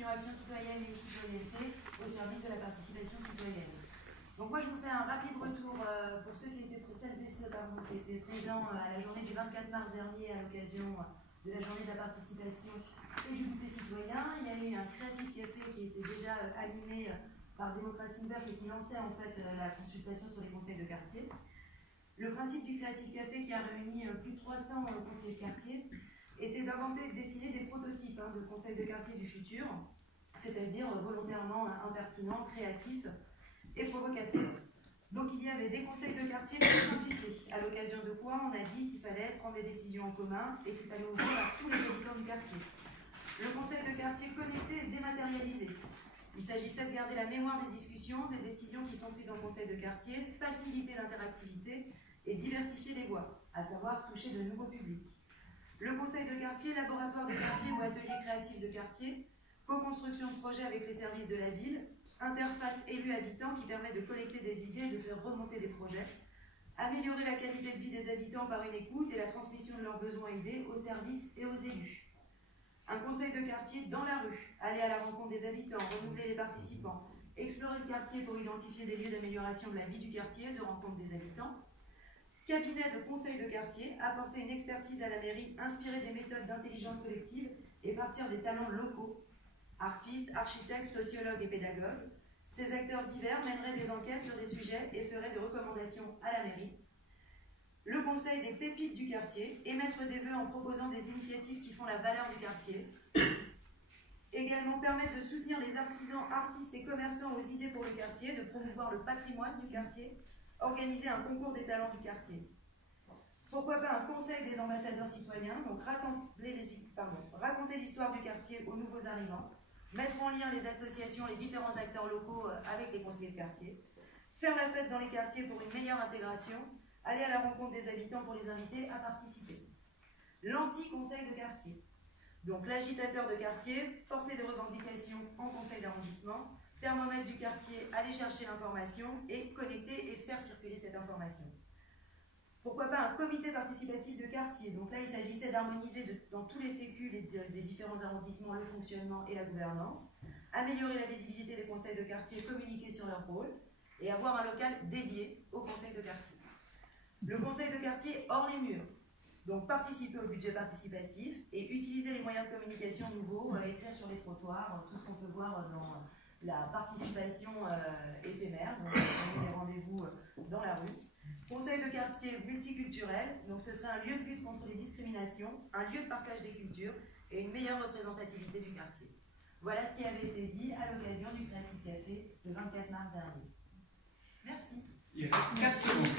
mission Action citoyenne et citoyenneté au service de la participation citoyenne. Donc moi je vous fais un rapide retour pour ceux qui étaient, celles et ceux qui étaient présents à la journée du 24 mars dernier à l'occasion de la journée de la participation et du goûter citoyen. Il y a eu un Creative Café qui était déjà animé par Démocratie Ouverte et qui lançait en fait la consultation sur les conseils de quartier. Le principe du Creative Café, qui a réuni plus de 300 conseillers de quartier, était d'inventer et de dessiner des prototypes de conseils de quartier du futur, c'est-à-dire volontairement impertinents, créatifs et provocateurs. Donc il y avait des conseils de quartier très simplifiés, à l'occasion de quoi on a dit qu'il fallait prendre des décisions en commun et qu'il fallait ouvrir à tous les habitants du quartier. Le conseil de quartier connecté et dématérialisé. Il s'agissait de garder la mémoire des discussions, des décisions qui sont prises en conseil de quartier, faciliter l'interactivité et diversifier les voix, à savoir toucher de nouveaux publics. Le conseil de quartier, laboratoire de quartier ou atelier créatif de quartier, co-construction de projets avec les services de la ville, interface élu-habitant qui permet de collecter des idées et de faire remonter des projets, améliorer la qualité de vie des habitants par une écoute et la transmission de leurs besoins et idées aux services et aux élus. Un conseil de quartier dans la rue, aller à la rencontre des habitants, renouveler les participants, explorer le quartier pour identifier des lieux d'amélioration de la vie du quartier, de rencontre des habitants. Cabinet de conseil de quartier, apporter une expertise à la mairie, inspirer des méthodes d'intelligence collective et partir des talents locaux, artistes, architectes, sociologues et pédagogues. Ces acteurs divers mèneraient des enquêtes sur des sujets et feraient des recommandations à la mairie. Le conseil des pépites du quartier, émettre des vœux en proposant des initiatives qui font la valeur du quartier. Également permettre de soutenir les artisans, artistes et commerçants aux idées pour le quartier, de promouvoir le patrimoine du quartier, organiser un concours des talents du quartier. Pourquoi pas un conseil des ambassadeurs citoyens, donc raconter l'histoire du quartier aux nouveaux arrivants, mettre en lien les associations et différents acteurs locaux avec les conseillers de quartier, faire la fête dans les quartiers pour une meilleure intégration, aller à la rencontre des habitants pour les inviter à participer. L'anti-conseil de quartier, donc l'agitateur de quartier, porter des revendications en conseil d'arrondissement, thermomètre du quartier, aller chercher l'information et connecter et faire circuler cette information. Pourquoi pas un comité participatif de quartier? Donc là, il s'agissait d'harmoniser dans tous les sécu des différents arrondissements le fonctionnement et la gouvernance, améliorer la visibilité des conseils de quartier, communiquer sur leur rôle et avoir un local dédié au conseil de quartier. Le conseil de quartier hors les murs, donc participer au budget participatif et utiliser les moyens de communication nouveaux, écrire sur les trottoirs, tout ce qu'on peut voir dans la participation éphémère, donc les rendez-vous dans la rue. Conseil de quartier multiculturel, donc ce serait un lieu de lutte contre les discriminations, un lieu de partage des cultures et une meilleure représentativité du quartier. Voilà ce qui avait été dit à l'occasion du Creative Café le 24 mars dernier. Merci. Il reste 4 secondes.